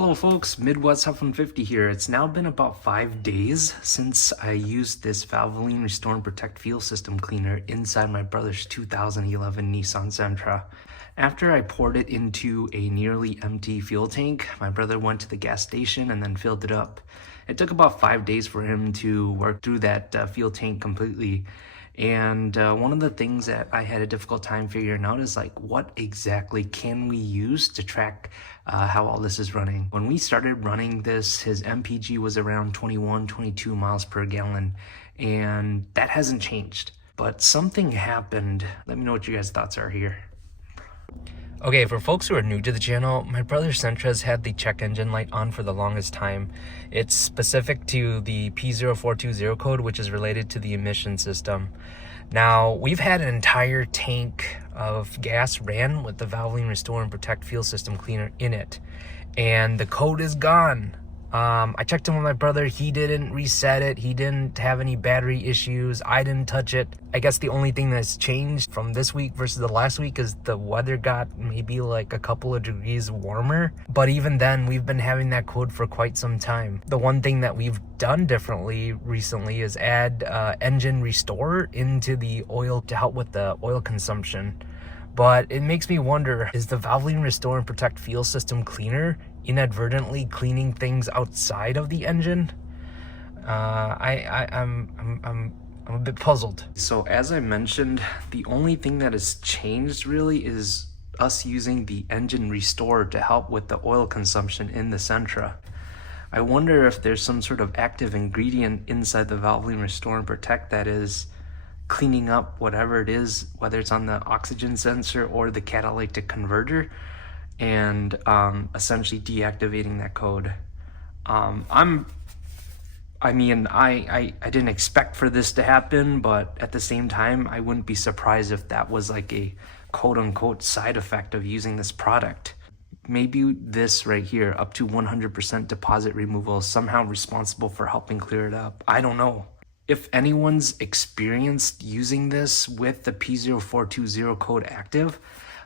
Hello folks, Midwest F-150 here. It's now been about 5 days since I used this Valvoline Restore Protect Fuel system cleaner inside my brother's 2011 Nissan Sentra. After I poured it into a nearly empty fuel tank, my brother went to the gas station and then filled it up. It took about 5 days for him to work through that fuel tank completely. And one of the things that I had a difficult time figuring out is like, what exactly can we use to track how all this is running? When we started running this, his MPG was around 21, 22 miles per gallon, and that hasn't changed. But something happened. Let me know what you guys' thoughts are here. Okay, for folks who are new to the channel, my brother's Sentra's had the check engine light on for the longest time. It's specific to the P0420 code, which is related to the emission system. Now, we've had an entire tank of gas ran with the Valvoline Restore and Protect Fuel System Cleaner in it, and the code is gone. I checked in with my brother. He didn't reset it. He didn't have any battery issues. I didn't touch it. I guess the only thing that's changed from this week versus the last week is the weather got maybe like a couple of degrees warmer. But even then, we've been having that code for quite some time. The one thing that we've done differently recently is add engine restore into the oil to help with the oil consumption. But it makes me wonder, is the Valvoline Restore and Protect Fuel System Cleaner inadvertently cleaning things outside of the engine? I'm a bit puzzled. So as I mentioned, the only thing that has changed really is us using the engine restore to help with the oil consumption in the Sentra. I wonder if there's some sort of active ingredient inside the Valvoline Restore and Protect that is cleaning up whatever it is, whether it's on the oxygen sensor or the catalytic converter, and essentially deactivating that code. I didn't expect for this to happen, but at the same time, I wouldn't be surprised if that was like a quote-unquote side effect of using this product. Maybe this right here, up to 100% deposit removal, is somehow responsible for helping clear it up. I don't know. If anyone's experienced using this with the P0420 code active,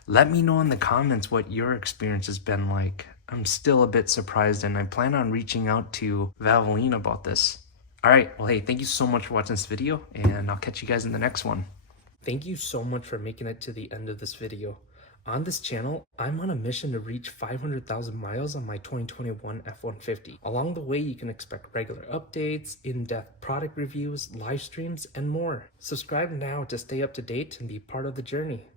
let me know in the comments what your experience has been like. I'm still a bit surprised, and I plan on reaching out to Valvoline about this. All right, well, hey, thank you so much for watching this video, and I'll catch you guys in the next one. Thank you so much for making it to the end of this video. On this channel, I'm on a mission to reach 500,000 miles on my 2021 F-150. Along the way, you can expect regular updates, in-depth product reviews, live streams, and more. Subscribe now to stay up to date and be part of the journey.